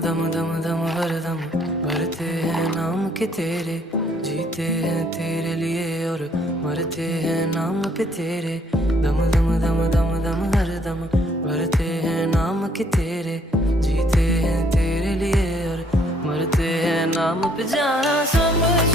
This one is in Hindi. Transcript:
दम दम दम हर दम भरते हैं नाम के तेरे, जीते हैं तेरे लिए और मरते हैं नाम पे तेरे। दम दम दम दम दम हर दम भरते हैं नाम के तेरे, जीते हैं तेरे लिए और मरते हैं नाम पे। जाना समझ